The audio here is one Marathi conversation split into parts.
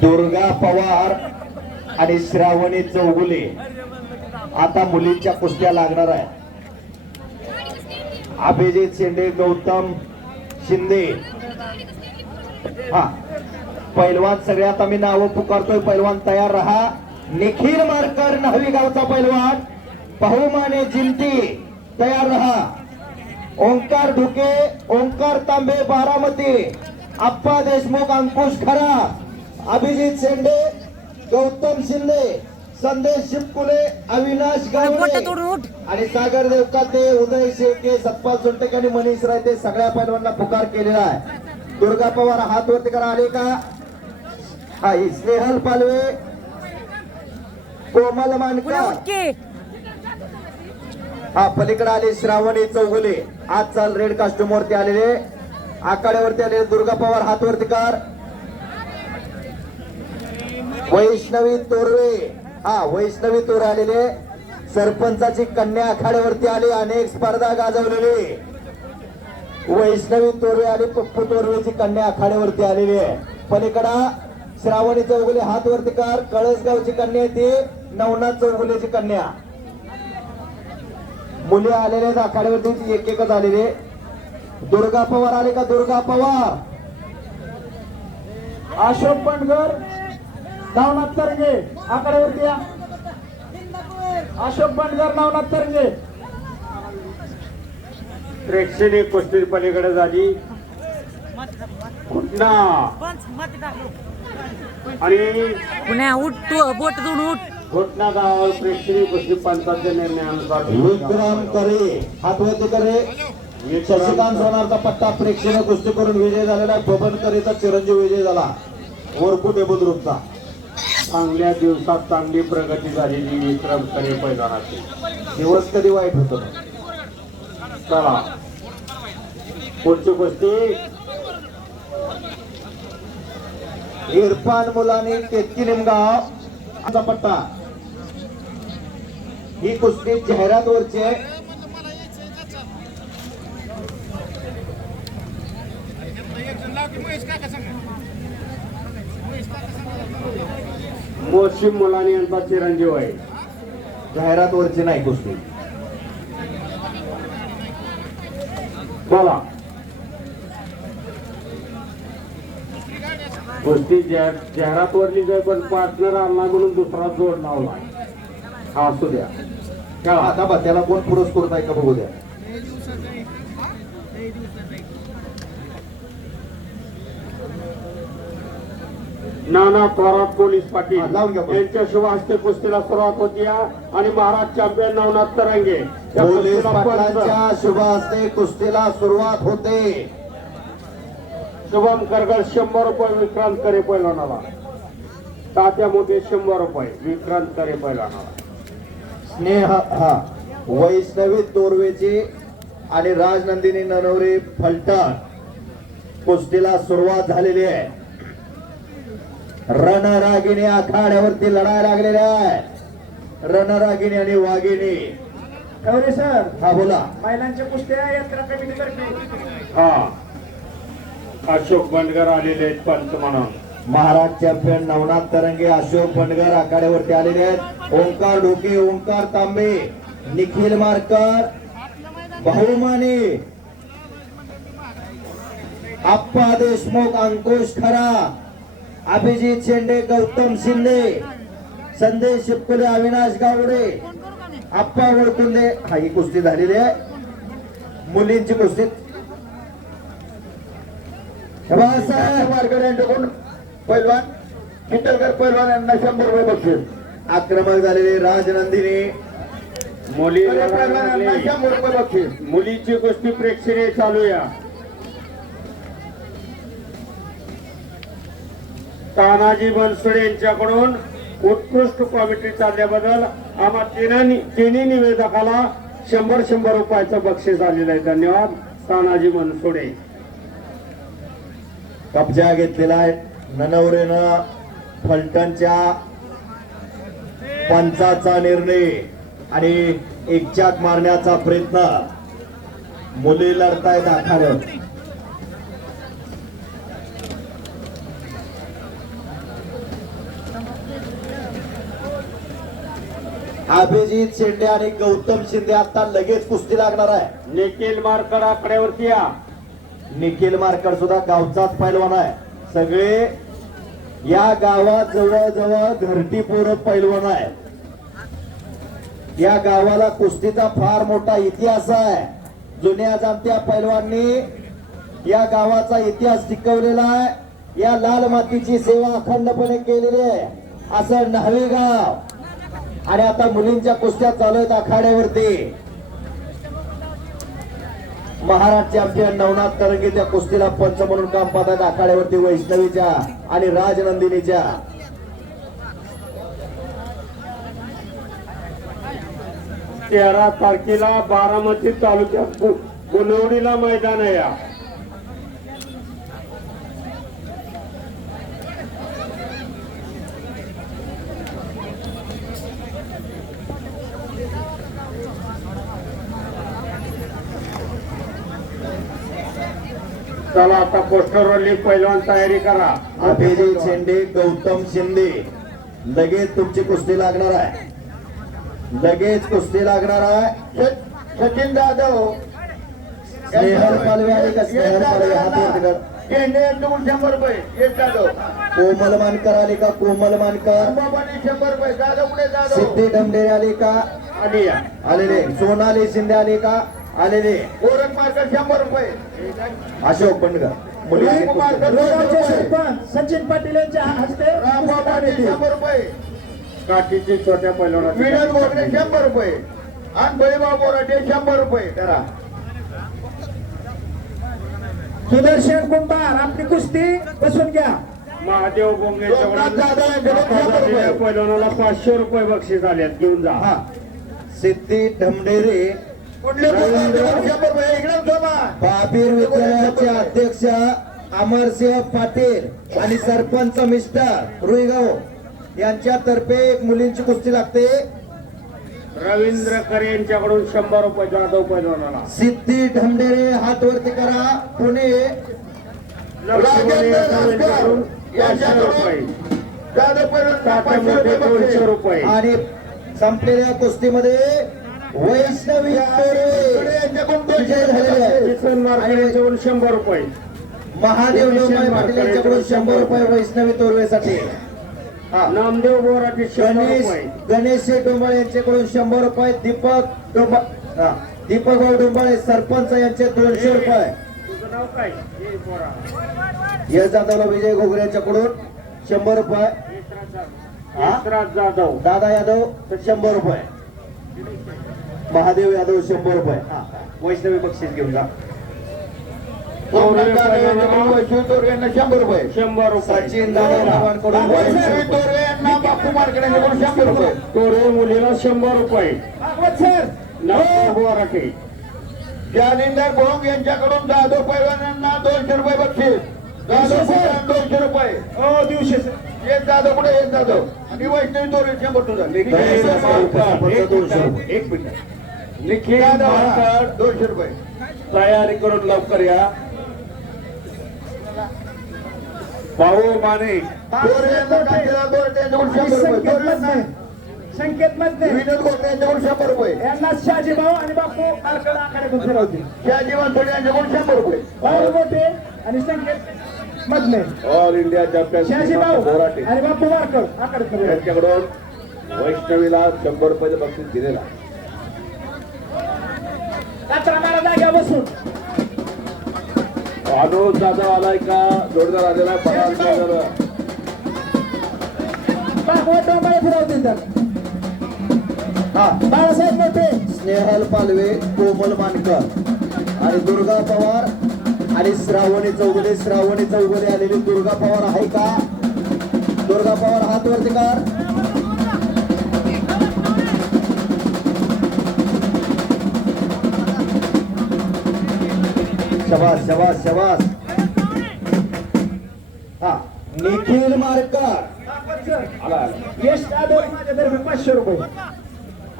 दुर्गा पवार आणि श्रावणी चौगुले. आता मुलींच्या कुस्त्या लागणार आहे अभिजित शिंदे गौतम शिंदे. हा. पैलवान सगळ्यात आम्ही नावं पुकारतोय. पैलवान तयार राहा. निखिल मारकर नहवी गावचा पैलवान. बहुमाने जिंती. तयार राहा. ओंकार ढुके ओंकार तांबे बारामती. आप्पा देशमुख अंकुश खरा. अभिजित शेंडे गौतम शिंदे संदेश शिवकुले अविनाश गावडे आणि सागर देवकाते उदय शेळके सतपाल सोनटेक आणि मनीष राय ते सगळ्या पैलवांना पुकार केलेला आहे. दुर्गा पवार हात वरती करा आले का? हा स्नेहल पालवे. कोमल मानकर. हा पलीकडे आले श्रावणी चौगुले. आज चाल रेड कास्ट्यूम वरती आलेले. आखाड्यावरती आलेले दुर्गा पवार हात वरती कर. वैष्णवी तोरवे. हा वैष्णवी तोर आलेले. सरपंचाची कन्या आखाड्यावरती आली. अनेक स्पर्धा गाजवलेली. वैष्णवी तोरवे आणि पप्पू तोरवेची कन्या आखाड्यावरती आलेली आहे. पलीकडा श्रावणी चौगुले हात वरती कर. कळसगावची कन्या आहे ती. नवनाथ चौगुलेची कन्या. मुली आलेले आहेत आखाड्यावरती. एक एकच आलेले दुर्गा पवार आले का? दुर्गा पवार. अशोक पणकर नवनाथ तरंगे आकड्यावरती या. अशोक बनगर नवनाथ तरंगे प्रेक्षणीय कुस्ती पलीकडे झाली. कुठना आणि पुण्या उठ तू बोट तोडून उठ. घोटना गावावर प्रेक्षणीय कुस्ती पंचाच्या निर्णयानुसार. विक्रम करे हातवरती करे. शशिकांत सोनारचा पट्टा प्रेक्षणीय कुस्ती करून विजय झालेला आहे. बबन करेचा चिरंजीव विजय झाला. वरकुटे बुद्रुकचा. चांगल्या दिवसात चांगली प्रगती झालेली विक्रम करे पैदानाची दिवस कधी वाईट होतो? चला. पुढची कुस्ती इरफान मुलानी केतकी निमगाव. पट्टा. ही कुस्ती जाहिरात वरची आहे. पश्चिम मुलाने यांचा चिरंजीव आहे. जाहिरात वरची नाही कुस्ती. बोला कुस्ती जाहिरात जाहिरातवरली जर पण पार्टनर आणला म्हणून दुसरा जोड लावला. हा असू द्या. आता बा त्याला कोण पुरस्कृत आहे का बघू द्या. नाना थोरात पोलीस पाटील. लावून घ्या पण. यांच्या शुभ हस्ते कुस्तीला सुरुवात होती आणि महाराज चॅम्पियन नवनाथ तरंगे. पोलीस. पाटलांच्या शुभ हस्ते कुस्तीला सुरुवात होते. शुभम करगळ शंभर रुपये विक्रांत करे पैलवानाला. तात्या मोठे शंभर रुपये विक्रांत करे पैलवानाला. स्नेह हा. वैष्णवी तोरवेची आणि राजनंदिनी ननवरे फलटण. कुस्तीला सुरुवात झालेली आहे. रणरागिणी आखाड्यावरती लढायला लागलेल्या आहे. रणरागिणी आणि वाघिणी. गौरी सर हा बोला. महिलांच्या कुस्त्या यात्रा कमिटी तर्फे हा. अशोक बंडगर आलेले आहेत पंच म्हणून. महाराज चॅम्पियन नवनाथ तरंगे अशोक बनगर आखाड्यावरती आलेले आहेत. ओंकार ढोके ओंकार तांबे निखिल मारकर बहुमाने आप्पा देशमुख अंकुश खरा अभिजित शेंडे गौतम शिंदे संदेश शिपकुले अविनाश गावडे आप्पा वळकुंदे. हा ही कुस्ती झालेली आहे. मुलींची कुस्ती. बाळासाहेब वारकर यांच्याकडून पैलवान किटलकर पैलवान यांना शंभर रुपये बक्षीस. आक्रमक झालेले राजनंदिनी. मुली शंभर रुपये बक्षीस. मुलीची कुस्ती प्रेक्षणीय चालू या तानाजी बनसोडे यांच्याकडून उत्कृष्ट कॉमेंट्री चालल्याबद्दल आम्हा तिन्ही तिन्ही निवेदकाला शंभर शंभर रुपयाचं बक्षीस आलेलं आहे. धन्यवाद तानाजी बनसोडे. कब्जा घेतलेला आहे. ननवरेनं फलटणच्या पंचाचा निर्णय आणि एकचाक मारण्याचा प्रयत्न. मुली लढतायत आखाड्यात अभिजित शेंडे आणि गौतम शिंदे आता लगेच कुस्ती लागणार आहे. निखिल मारकर आकड्यावरती या. निखिल मार्कर सुद्धा गावचाच पैलवान आहे. सगळे या गावात जवळजवळ घरटी पोरं पैलवान आहे या गावाला कुस्तीचा फार मोठा इतिहास आहे. जुन्या जाणत्या पैलवांनी या गावाचा इतिहास टिकवलेला आहे. या लाल मातीची सेवा अखंडपणे केलेली आहे. असं न्हावी गाव. आणि आता मुलींच्या कुस्त्या चालू आहेत आखाड्यावरती. महाराज चॅम्पियन नवनाथ तरंगे त्या कुस्तीला पंच म्हणून काम पाहतात आखाड्यावरती वैष्णवीच्या आणि राजनंदिनीच्या. तेरा तारखेला बारामती तालुक्यात गु- गुणवडीला मैदान आहे चला आता पोस्टरवरली पैलवान तयारी करा. अभिजित शेंडे गौतम शिंदे. लगेच तुमची कुस्ती लागणार आहे. लगेच कुस्ती लागणार आहे. सचिन जाधव. स्नेहल पालवे का? स्नेहल पालवे हात वरती कर. शेंडे यांच्याकडून शंभर रुपये. एक जाधव. कोमल मानकर आले का? कोमल मानकर. बाबाने शंभर रुपये. जाधव पुढे जाधव. सिद्धी ढमढेरे आले का? आली या. आलेले. सोनाली शिंदे आले का? आलेले गोरख मार्कर शंभर रुपये. अशोक सरपंच सचिन पाटील यांच्या हस्ते रामबाबाने शंभर रुपये. काठीची छोट्या पैलवानाची विनोद गोगरे शंभर रुपये. आणि बळीबाब बोराटे शंभर रुपये. करा. सुदर्शन कुंभार आपली कुस्ती बसून घ्या. महादेव रुपये. पैलवानाला पाचशे रुपये बक्षीस आल्यात घेऊन जा. हा. सिद्धी ढमढेरे बाबीर विद्यालयाचे अध्यक्ष अमरसिंह पाटील आणि सरपंच मिस्टर रुईगाव यांच्यातर्फे एक मुलींची कुस्ती लागते. रवींद्र करे यांच्याकडून शंभर रुपये जाधव पैलवानाला सिद्धी ढमढेरे हात वरती करा. पुणे रुपये. आणि संपलेल्या कुस्तीमध्ये वैष्णवी यांच्याकडून शंभर रुपये. महादेव पाटील यांच्याकडून शंभर रुपये वैष्णवी तोरवेसाठी. हा. नामदेव बोराटे गणेश गणेश डोंबाळे यांच्याकडून शंभर रुपये. दीपक डोंबा हा. दीपक भाऊ डोंबाळे सरपंच यांचे दोनशे रुपये. यश जाधवला विजय घोगरे यांच्याकडून शंभर रुपये. दादा यादव शंभर रुपये. महादेव यादव शंभर रुपये. हा. वैष्णवी बक्षीस घेऊन जा. तोरे यांना शंभर रुपये. शंभर रुपये. सचिन दादा रावांकडून वैष्णवी तोरे यांना बापू मार्केट यांच्याकडून शंभर रुपये. तोरे मुलीला शंभर रुपये. बोराटे जालिंदर भोंग यांच्याकडून जाधव पैलवानांना दोनशे रुपये बक्षीस. जाधव दोनशे रुपये. हो दिवशे एक जाधव पुढे एक जाधव. आणि वैष्णवी तोरे शंभर दोनशे रुपये एक मिनिट. दोनशे रुपये. तयारी करून लवकर या. भाऊ माने. संकेत मध्ये विनोद गोटे यांच्याकडून शंभर रुपये. यांना शाजी भाऊ आणि बापू कारकडा आकडे फिरवतील शहाजी यांच्याकडून शंभर रुपये. भाऊ मोठे आणि संकेत मधले ऑल इंडिया शाजी भाऊ आणि बापू वारकर आकडे यांच्याकडून वैष्णवीला शंभर रुपयाचं बक्षीस दिलेला अनुज जाधव आलाय का? जोरदार आलेला फिरवतील तर हा बाळासाहेब मोठे. स्नेहल पालवे कोमल मानकर. आणि दुर्गा पवार आणि श्रावणी चौगुले श्रावणी चौगुले आलेली दुर्गा पवार आहे का? दुर्गा पवार हात वरती कर. शबास शबास शबास. हा निखिल मारकर. यश जाधव माझ्यातर्फे पाचशे रुपये.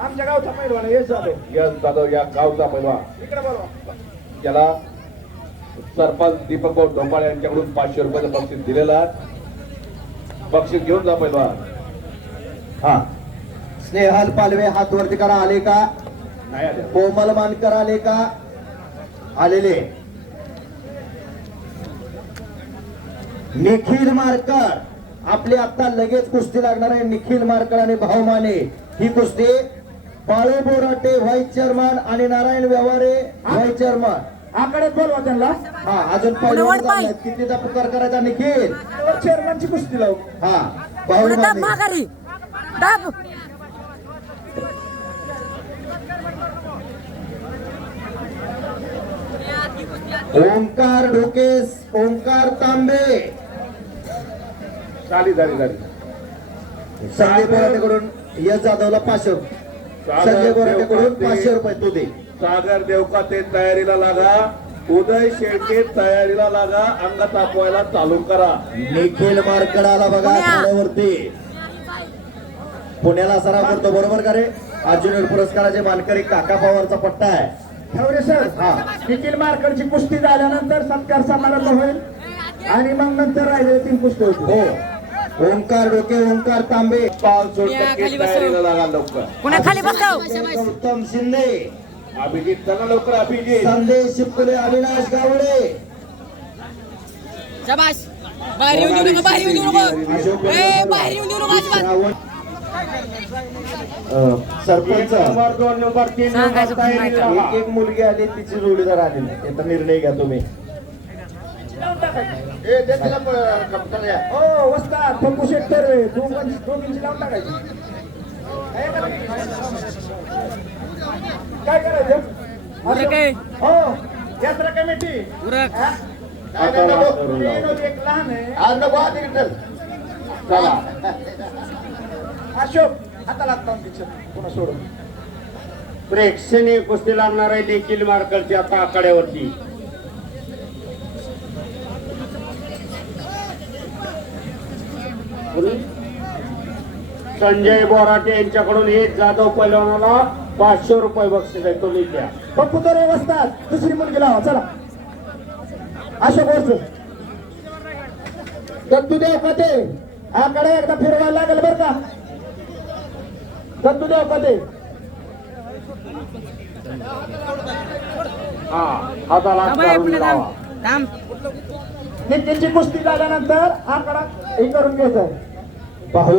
आमच्या गावचा पैलवान यश जाधव. यश जाधव या गावचा पैलवान. इकडे बोलवा. त्याला सरपंच दीपक भाऊ डोंबाळे यांच्याकडून पाचशे रुपयाचं बक्षीस दिलेलं आहे. बक्षीस घेऊन जा पैलवान. हा. स्नेहल पालवे हात वरती करा आले का? नाही आले. कोमल मानकर आले का? आलेले. निखिल मारकर. आपली आता लगेच कुस्ती लागणार आहे. निखिल मारकर आणि भाऊ माने. ही कुस्ती बाळू बोराटे व्हाईस चेअरमन आणि नारायण व्यवहारे व्हाईस चेअरमन. आकडे बोलवा त्यांना हा अजून. झालाय. कितीचा पुकार करायचा निखिल? चेअरमनची कुस्ती लावू. हा भाऊ माघारी. दाब. ओंकार ढोकेस ओंकार तांबे. झाली झाली झाली संजय बोराटेकडून यश जाधवला पाचशे रुपये. संजय बोराटेकडून पाचशे रुपये तू दे सागर देवका ते तयारीला लागा. उदय शेळके तयारीला लागा. अंग तापवायला चालू करा. निखिल मार्कड आला बघा पुण्या. थोड्यावरती पुण्याला सराव करतो बरोबर का रे? अर्जुन पुरस्काराचे मानकरी काका पवारचा पट्टा आहे. ठेवरे सर हा. निखिल मार्करची कुस्ती झाल्यानंतर सत्कार समारंभ होईल? आणि मग नंतर राहिलेले तीन कुस्ती होतील. हो. ओंकार डोके ओंकार तांबे. टक्के खाली बसव. गौतम शिंदे. अभिजित चला लवकर अभिजित. संदेश शिपकुले अविनाश गावडे. शाबाश बाहेर येऊन देऊ नका बाहेर येऊन देऊ अशोक नका ए बाहेर येऊन देऊ नका अजिबात. श्रावण अं, सरपंच. एक नंबर दोन नंबर तीन नंबर मुलगी आली तिची जोडीदार आली याचा निर्णय घ्या तुम्ही ए, दे तिला प- कप्तान या. हो दोघांची लावून टाकायची. काय करायचं? हो यात्रा कमिटी. हा? एक लहान आहे. अशोक हाताला पुन्हा सोडून. प्रेक्षणीय कुस्ती लागणार आहे निखिल मार्करची आता आखाड्यावरती संजय बोराटे यांच्याकडून एक जाधव पैलवानाला पाचशे रुपये बक्षीस आहे तो द्या. पप्पू तर वस्तात दुसरी मुलगी लावा चला. अशोक वरच दत्तू देव कथे? आकडे एकदा फिरवायला लागेल बरं का? दत्तू देव कथे? हा हाताला लावा. थांब. नितीनची कुस्ती झाल्यानंतर आकडा हे करून घ्यायचा भाऊ